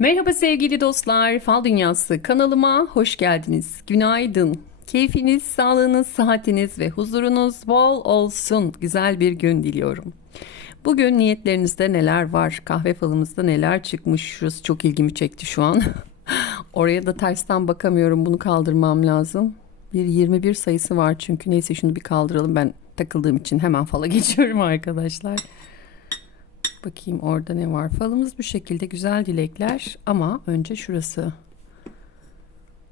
Merhaba sevgili dostlar, Fal Dünyası kanalıma hoş geldiniz. Günaydın. Keyfiniz, sağlığınız, sıhhatiniz ve huzurunuz bol olsun. Güzel bir gün diliyorum. Bugün niyetlerinizde neler var? Kahve falımızda neler çıkmış? Şurası çok ilgimi çekti şu an. Oraya da tersten bakamıyorum. Bunu kaldırmam lazım. Bir 21 sayısı var çünkü. Neyse şunu bir kaldıralım. Ben takıldığım için hemen fala geçiyorum arkadaşlar. Bakayım orada ne var. Falımız bu şekilde güzel dilekler ama önce şurası.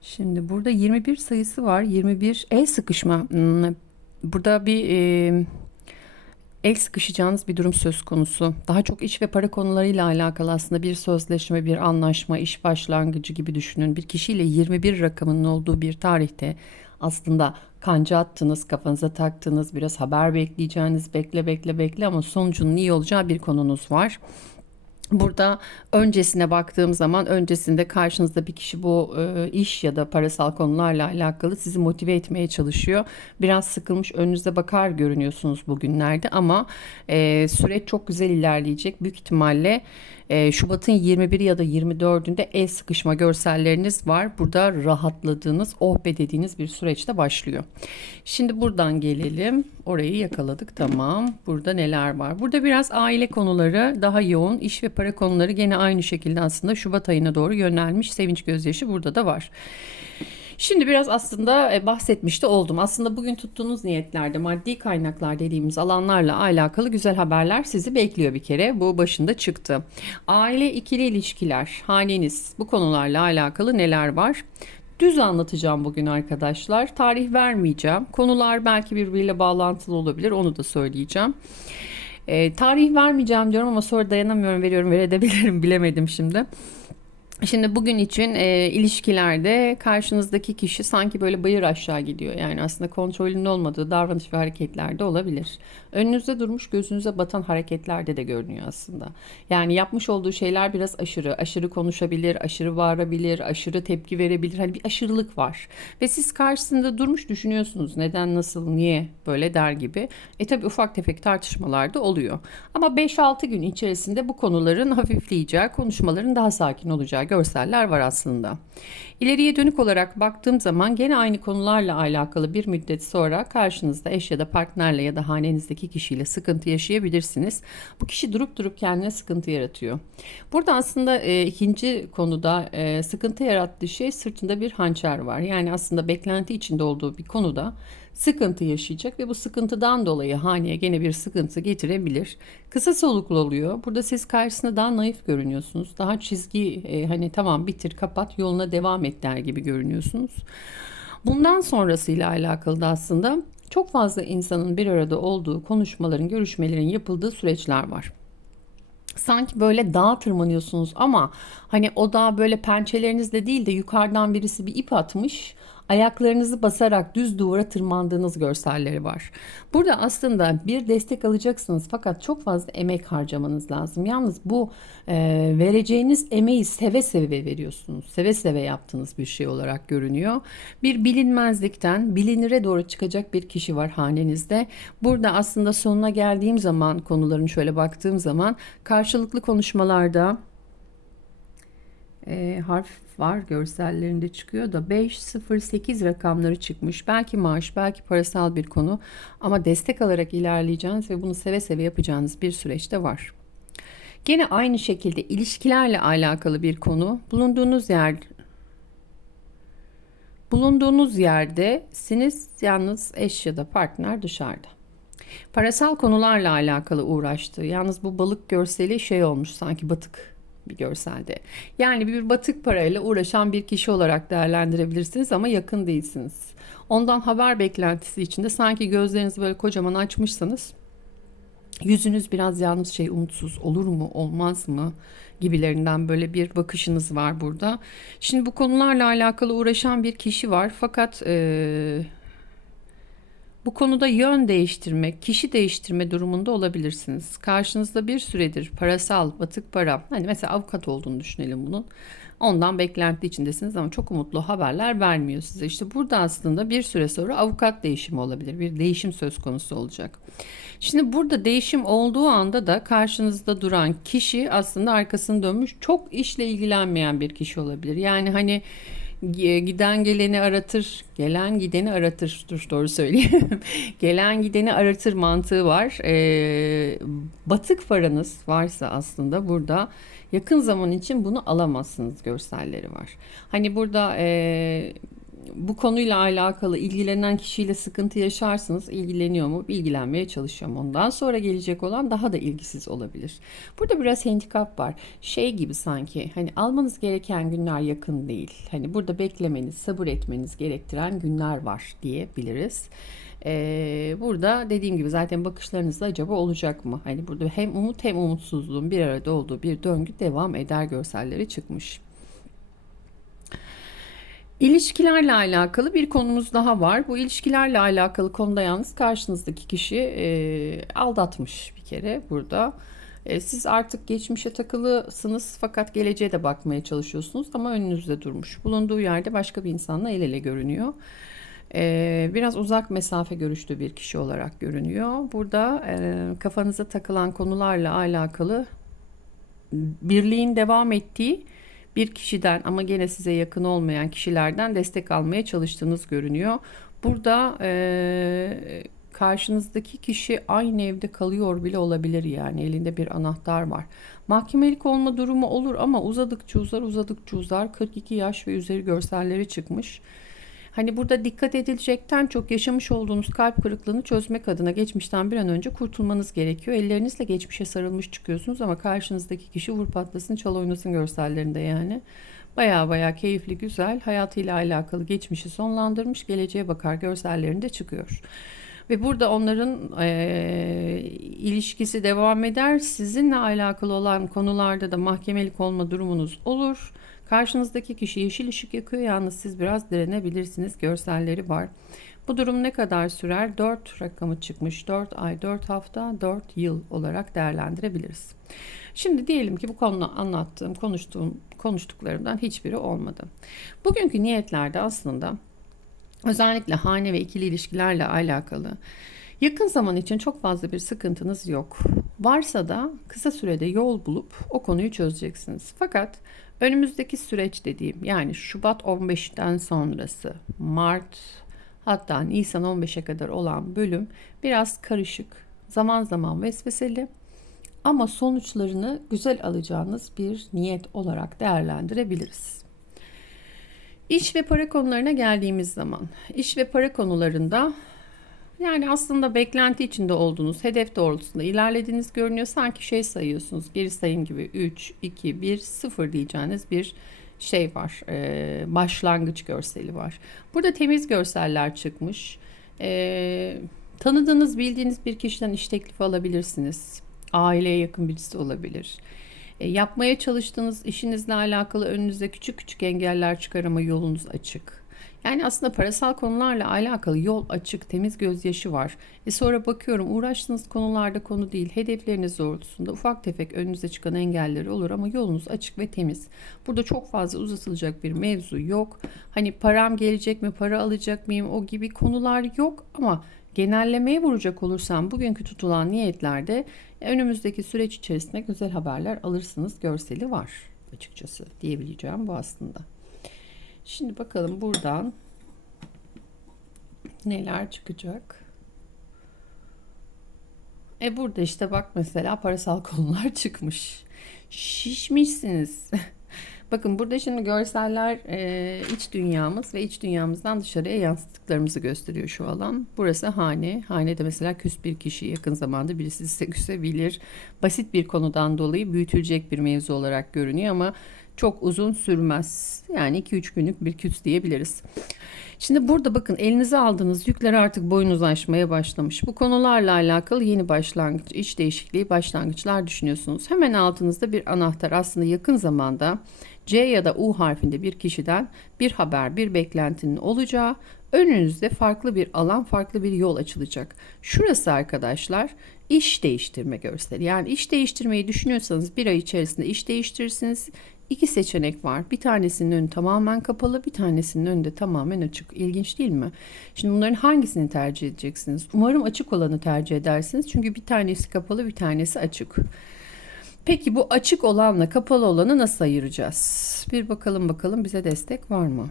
Şimdi burada 21 sayısı var. 21 el sıkışma. Hmm, Burada bir e, el sıkışacağınız bir durum söz konusu. Daha çok iş ve para konularıyla alakalı aslında bir sözleşme, bir anlaşma, iş başlangıcı gibi düşünün. Bir kişiyle 21 rakamının olduğu bir tarihte aslında kanca attınız, kafanıza taktınız, biraz haber bekleyeceğiniz, bekle bekle bekle ama sonucunun iyi olacağı bir konunuz var. Burada öncesine baktığım zaman öncesinde karşınızda bir kişi bu e, iş ya da parasal konularla alakalı sizi motive etmeye çalışıyor. Biraz sıkılmış önünüze bakar görünüyorsunuz bugünlerde ama e, süreç çok güzel ilerleyecek. Büyük ihtimalle e, Şubat'ın 21 ya da 24'ünde el sıkışma görselleriniz var. Burada rahatladığınız, oh be dediğiniz bir süreçte başlıyor. Şimdi buradan gelelim. Orayı yakaladık tamam. Burada neler var? Burada biraz aile konuları daha yoğun. iş ve para konuları gene aynı şekilde aslında Şubat ayına doğru yönelmiş. Sevinç gözyaşı burada da var. Şimdi biraz aslında e, bahsetmiş de oldum. Aslında bugün tuttuğunuz niyetlerde maddi kaynaklar dediğimiz alanlarla alakalı güzel haberler sizi bekliyor bir kere. Bu başında çıktı. Aile ikili ilişkiler, haneniz bu konularla alakalı neler var? Düz anlatacağım bugün arkadaşlar. Tarih vermeyeceğim. Konular belki birbiriyle bağlantılı olabilir. Onu da söyleyeceğim. E, tarih vermeyeceğim diyorum ama sonra dayanamıyorum veriyorum verebilirim bilemedim şimdi. Şimdi bugün için e, ilişkilerde karşınızdaki kişi sanki böyle bayır aşağı gidiyor. Yani aslında kontrolünün olmadığı davranış ve hareketlerde olabilir. Önünüzde durmuş gözünüze batan hareketlerde de görünüyor aslında. Yani yapmış olduğu şeyler biraz aşırı. Aşırı konuşabilir, aşırı bağırabilir, aşırı tepki verebilir. Hani bir aşırılık var. Ve siz karşısında durmuş düşünüyorsunuz. Neden, nasıl, niye böyle der gibi. E tabi ufak tefek tartışmalar da oluyor. Ama 5-6 gün içerisinde bu konuların hafifleyeceği, konuşmaların daha sakin olacağı görseller var aslında. İleriye dönük olarak baktığım zaman gene aynı konularla alakalı bir müddet sonra karşınızda eş ya da partnerle ya da hanenizdeki kişiyle sıkıntı yaşayabilirsiniz. Bu kişi durup durup kendine sıkıntı yaratıyor. Burada aslında e, ikinci konuda e, sıkıntı yarattığı şey sırtında bir hançer var. Yani aslında beklenti içinde olduğu bir konuda sıkıntı yaşayacak ve bu sıkıntıdan dolayı haneye gene bir sıkıntı getirebilir. Kısa soluklu oluyor. Burada siz karşısında daha naif görünüyorsunuz. Daha çizgi e, hani tamam bitir kapat yoluna devam et der gibi görünüyorsunuz. Bundan sonrasıyla alakalı da aslında çok fazla insanın bir arada olduğu konuşmaların, görüşmelerin yapıldığı süreçler var. Sanki böyle dağa tırmanıyorsunuz ama hani o dağ böyle pençelerinizle değil de yukarıdan birisi bir ip atmış ayaklarınızı basarak düz duvara tırmandığınız görselleri var. Burada aslında bir destek alacaksınız fakat çok fazla emek harcamanız lazım. Yalnız bu e, vereceğiniz emeği seve seve veriyorsunuz. Seve seve yaptığınız bir şey olarak görünüyor. Bir bilinmezlikten bilinire doğru çıkacak bir kişi var hanenizde. Burada aslında sonuna geldiğim zaman konuların şöyle baktığım zaman karşılıklı konuşmalarda e, harf var görsellerinde çıkıyor da 5, 0, 8 rakamları çıkmış. Belki maaş, belki parasal bir konu ama destek alarak ilerleyeceğiniz ve bunu seve seve yapacağınız bir süreçte var. Gene aynı şekilde ilişkilerle alakalı bir konu. Bulunduğunuz yer bulunduğunuz yerde siniz yalnız eş ya da partner dışarıda. Parasal konularla alakalı uğraştı. Yalnız bu balık görseli şey olmuş sanki batık bir görselde. Yani bir batık parayla uğraşan bir kişi olarak değerlendirebilirsiniz ama yakın değilsiniz. Ondan haber beklentisi içinde sanki gözlerinizi böyle kocaman açmışsanız yüzünüz biraz yalnız şey umutsuz olur mu olmaz mı gibilerinden böyle bir bakışınız var burada. Şimdi bu konularla alakalı uğraşan bir kişi var fakat ee, Bu konuda yön değiştirme, kişi değiştirme durumunda olabilirsiniz. Karşınızda bir süredir parasal, batık para, hani mesela avukat olduğunu düşünelim bunun. Ondan beklenti içindesiniz ama çok umutlu haberler vermiyor size. İşte burada aslında bir süre sonra avukat değişimi olabilir. Bir değişim söz konusu olacak. Şimdi burada değişim olduğu anda da karşınızda duran kişi aslında arkasını dönmüş çok işle ilgilenmeyen bir kişi olabilir. Yani hani giden geleni aratır, gelen gideni aratır. Dur doğru söyleyeyim. gelen gideni aratır mantığı var. Ee, batık paranız varsa aslında burada yakın zaman için bunu alamazsınız görselleri var. Hani burada e, bu konuyla alakalı ilgilenen kişiyle sıkıntı yaşarsınız. İlgileniyor mu? İlgilenmeye çalışıyor mu? Ondan sonra gelecek olan daha da ilgisiz olabilir. Burada biraz handikap var. Şey gibi sanki hani almanız gereken günler yakın değil. Hani burada beklemeniz, sabır etmeniz gerektiren günler var diyebiliriz. Ee, burada dediğim gibi zaten bakışlarınızda acaba olacak mı? Hani burada hem umut hem umutsuzluğun bir arada olduğu bir döngü devam eder görselleri çıkmış. İlişkilerle alakalı bir konumuz daha var. Bu ilişkilerle alakalı konuda yalnız karşınızdaki kişi e, aldatmış bir kere burada. E, siz artık geçmişe takılısınız fakat geleceğe de bakmaya çalışıyorsunuz ama önünüzde durmuş. Bulunduğu yerde başka bir insanla el ele görünüyor. E, biraz uzak mesafe görüştüğü bir kişi olarak görünüyor. Burada e, kafanıza takılan konularla alakalı birliğin devam ettiği bir kişiden ama gene size yakın olmayan kişilerden destek almaya çalıştığınız görünüyor. Burada e, karşınızdaki kişi aynı evde kalıyor bile olabilir yani elinde bir anahtar var. Mahkemelik olma durumu olur ama uzadıkça uzar uzadıkça uzar 42 yaş ve üzeri görselleri çıkmış. Hani burada dikkat edilecekten çok yaşamış olduğunuz kalp kırıklığını çözmek adına geçmişten bir an önce kurtulmanız gerekiyor. Ellerinizle geçmişe sarılmış çıkıyorsunuz ama karşınızdaki kişi vur patlasın çal oynasın görsellerinde yani. Baya baya keyifli güzel hayatıyla alakalı geçmişi sonlandırmış geleceğe bakar görsellerinde çıkıyor. Ve burada onların e, ilişkisi devam eder. Sizinle alakalı olan konularda da mahkemelik olma durumunuz olur. Karşınızdaki kişi yeşil ışık yakıyor yalnız siz biraz direnebilirsiniz görselleri var. Bu durum ne kadar sürer? 4 rakamı çıkmış. 4 ay, 4 hafta, 4 yıl olarak değerlendirebiliriz. Şimdi diyelim ki bu konuda anlattığım, konuştuğum, konuştuklarımdan hiçbiri olmadı. Bugünkü niyetlerde aslında özellikle hane ve ikili ilişkilerle alakalı yakın zaman için çok fazla bir sıkıntınız yok. Varsa da kısa sürede yol bulup o konuyu çözeceksiniz. Fakat Önümüzdeki süreç dediğim yani Şubat 15'ten sonrası Mart hatta Nisan 15'e kadar olan bölüm biraz karışık, zaman zaman vesveseli ama sonuçlarını güzel alacağınız bir niyet olarak değerlendirebiliriz. İş ve para konularına geldiğimiz zaman, iş ve para konularında yani aslında beklenti içinde olduğunuz hedef doğrultusunda ilerlediğiniz görünüyor. Sanki şey sayıyorsunuz geri sayım gibi 3, 2, 1, 0 diyeceğiniz bir şey var. E, başlangıç görseli var. Burada temiz görseller çıkmış. E, tanıdığınız bildiğiniz bir kişiden iş teklifi alabilirsiniz. Aileye yakın birisi olabilir. E, yapmaya çalıştığınız işinizle alakalı önünüze küçük küçük engeller çıkar ama yolunuz açık. Yani aslında parasal konularla alakalı yol açık, temiz gözyaşı var. E sonra bakıyorum uğraştığınız konularda konu değil, hedefleriniz doğrultusunda ufak tefek önünüze çıkan engelleri olur ama yolunuz açık ve temiz. Burada çok fazla uzatılacak bir mevzu yok. Hani param gelecek mi, para alacak mıyım o gibi konular yok ama genellemeye vuracak olursam bugünkü tutulan niyetlerde önümüzdeki süreç içerisinde güzel haberler alırsınız görseli var açıkçası diyebileceğim bu aslında. Şimdi bakalım buradan neler çıkacak. E burada işte bak mesela parasal konular çıkmış. Şişmişsiniz. Bakın burada şimdi görseller e, iç dünyamız ve iç dünyamızdan dışarıya yansıttıklarımızı gösteriyor şu alan. Burası hane. Hanede mesela küs bir kişi yakın zamanda birisi size küsebilir. Basit bir konudan dolayı büyütülecek bir mevzu olarak görünüyor ama çok uzun sürmez. Yani 2-3 günlük bir küs diyebiliriz. Şimdi burada bakın elinize aldığınız yükler artık boyunuz aşmaya başlamış. Bu konularla alakalı yeni başlangıç, iş değişikliği başlangıçlar düşünüyorsunuz. Hemen altınızda bir anahtar aslında yakın zamanda C ya da U harfinde bir kişiden bir haber, bir beklentinin olacağı, Önünüzde farklı bir alan, farklı bir yol açılacak. Şurası arkadaşlar iş değiştirme görseli. Yani iş değiştirmeyi düşünüyorsanız bir ay içerisinde iş değiştirirsiniz. İki seçenek var. Bir tanesinin önü tamamen kapalı, bir tanesinin önü de tamamen açık. İlginç değil mi? Şimdi bunların hangisini tercih edeceksiniz? Umarım açık olanı tercih edersiniz. Çünkü bir tanesi kapalı, bir tanesi açık. Peki bu açık olanla kapalı olanı nasıl ayıracağız? Bir bakalım bakalım bize destek var mı?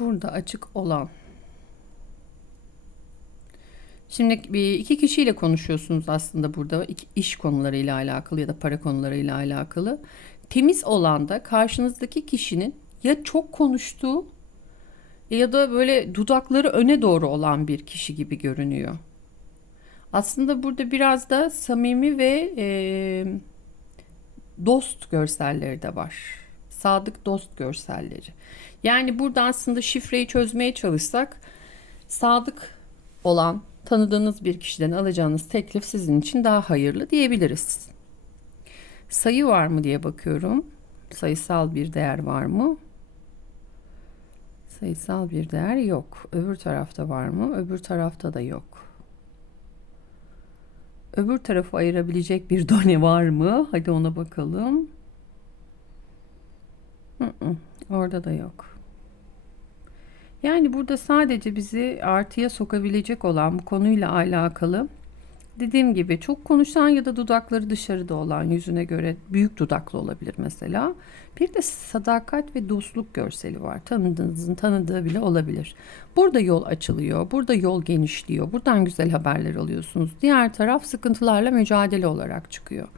Burada açık olan. Şimdi iki kişiyle konuşuyorsunuz aslında burada iş konularıyla alakalı ya da para konularıyla alakalı. Temiz olan da karşınızdaki kişinin ya çok konuştuğu ya da böyle dudakları öne doğru olan bir kişi gibi görünüyor. Aslında burada biraz da samimi ve e, dost görselleri de var. Sadık dost görselleri. Yani burada aslında şifreyi çözmeye çalışsak sadık olan tanıdığınız bir kişiden alacağınız teklif sizin için daha hayırlı diyebiliriz. Sayı var mı diye bakıyorum. Sayısal bir değer var mı? Sayısal bir değer yok. Öbür tarafta var mı? Öbür tarafta da yok. Öbür tarafı ayırabilecek bir done var mı? Hadi ona bakalım. Hı -hı, orada da yok. Yani burada sadece bizi artıya sokabilecek olan bu konuyla alakalı dediğim gibi çok konuşan ya da dudakları dışarıda olan yüzüne göre büyük dudaklı olabilir mesela. Bir de sadakat ve dostluk görseli var. Tanıdığınızın tanıdığı bile olabilir. Burada yol açılıyor, burada yol genişliyor. Buradan güzel haberler alıyorsunuz. Diğer taraf sıkıntılarla mücadele olarak çıkıyor.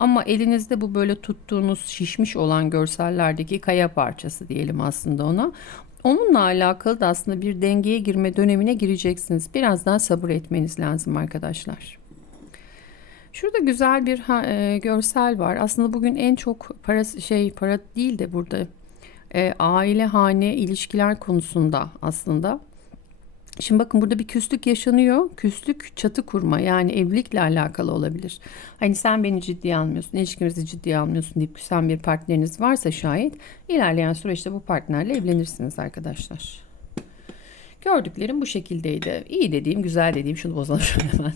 Ama elinizde bu böyle tuttuğunuz şişmiş olan görsellerdeki kaya parçası diyelim aslında ona. Onunla alakalı da aslında bir dengeye girme dönemine gireceksiniz. Biraz daha sabır etmeniz lazım arkadaşlar. Şurada güzel bir e, görsel var. Aslında bugün en çok para şey para değil de burada e, aile hane ilişkiler konusunda aslında. Şimdi bakın burada bir küslük yaşanıyor. Küslük çatı kurma yani evlilikle alakalı olabilir. Hani sen beni ciddiye almıyorsun, ilişkimizi ciddiye almıyorsun deyip küsen bir partneriniz varsa şayet ilerleyen süreçte bu partnerle evlenirsiniz arkadaşlar. Gördüklerim bu şekildeydi. İyi dediğim, güzel dediğim, şunu bozalım hemen.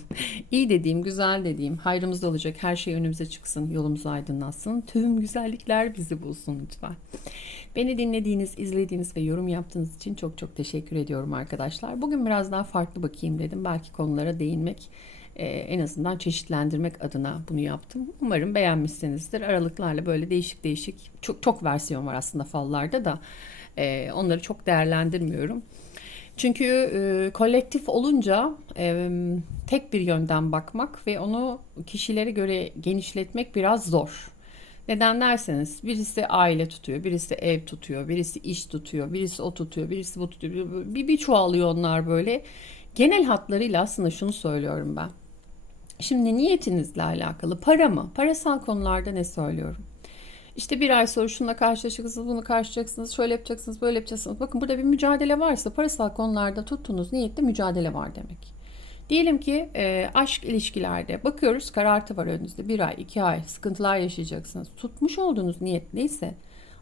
İyi dediğim, güzel dediğim, hayrımızda olacak her şey önümüze çıksın, yolumuzu aydınlatsın. Tüm güzellikler bizi bulsun lütfen. Beni dinlediğiniz, izlediğiniz ve yorum yaptığınız için çok çok teşekkür ediyorum arkadaşlar. Bugün biraz daha farklı bakayım dedim. Belki konulara değinmek, e, en azından çeşitlendirmek adına bunu yaptım. Umarım beğenmişsinizdir. Aralıklarla böyle değişik değişik, çok çok versiyon var aslında fallarda da. E, onları çok değerlendirmiyorum. Çünkü e, kolektif olunca e, tek bir yönden bakmak ve onu kişilere göre genişletmek biraz zor. Neden derseniz birisi aile tutuyor, birisi ev tutuyor, birisi iş tutuyor, birisi o tutuyor, birisi bu tutuyor. Bir, bir çoğalıyor onlar böyle. Genel hatlarıyla aslında şunu söylüyorum ben. Şimdi niyetinizle alakalı para mı? Parasal konularda ne söylüyorum? İşte bir ay sonra şununla karşılaşacaksınız, bunu karşılaşacaksınız, şöyle yapacaksınız, böyle yapacaksınız. Bakın burada bir mücadele varsa parasal konularda tuttuğunuz niyette mücadele var demek. Diyelim ki e, aşk ilişkilerde bakıyoruz karartı var önünüzde bir ay, iki ay sıkıntılar yaşayacaksınız. Tutmuş olduğunuz niyet neyse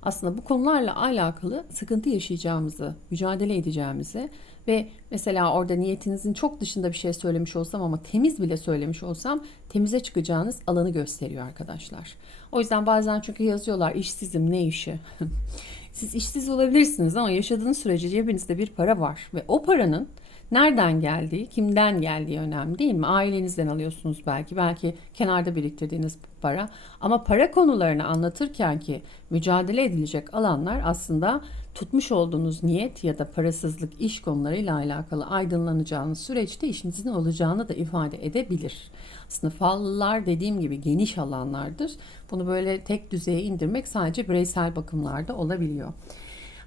aslında bu konularla alakalı sıkıntı yaşayacağımızı, mücadele edeceğimizi ve mesela orada niyetinizin çok dışında bir şey söylemiş olsam ama temiz bile söylemiş olsam temize çıkacağınız alanı gösteriyor arkadaşlar. O yüzden bazen çünkü yazıyorlar işsizim ne işi? Siz işsiz olabilirsiniz ama yaşadığınız sürece cebinizde bir para var ve o paranın Nereden geldiği, kimden geldiği önemli değil mi? Ailenizden alıyorsunuz belki, belki kenarda biriktirdiğiniz para. Ama para konularını anlatırken ki mücadele edilecek alanlar aslında tutmuş olduğunuz niyet ya da parasızlık iş konularıyla alakalı aydınlanacağınız süreçte işinizin olacağını da ifade edebilir. Aslında fallılar dediğim gibi geniş alanlardır. Bunu böyle tek düzeye indirmek sadece bireysel bakımlarda olabiliyor.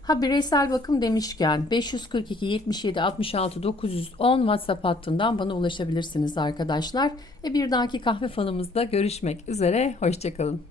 Ha bireysel bakım demişken 542 77 66 910 WhatsApp hattından bana ulaşabilirsiniz arkadaşlar. E bir dahaki kahve falımızda görüşmek üzere. Hoşçakalın.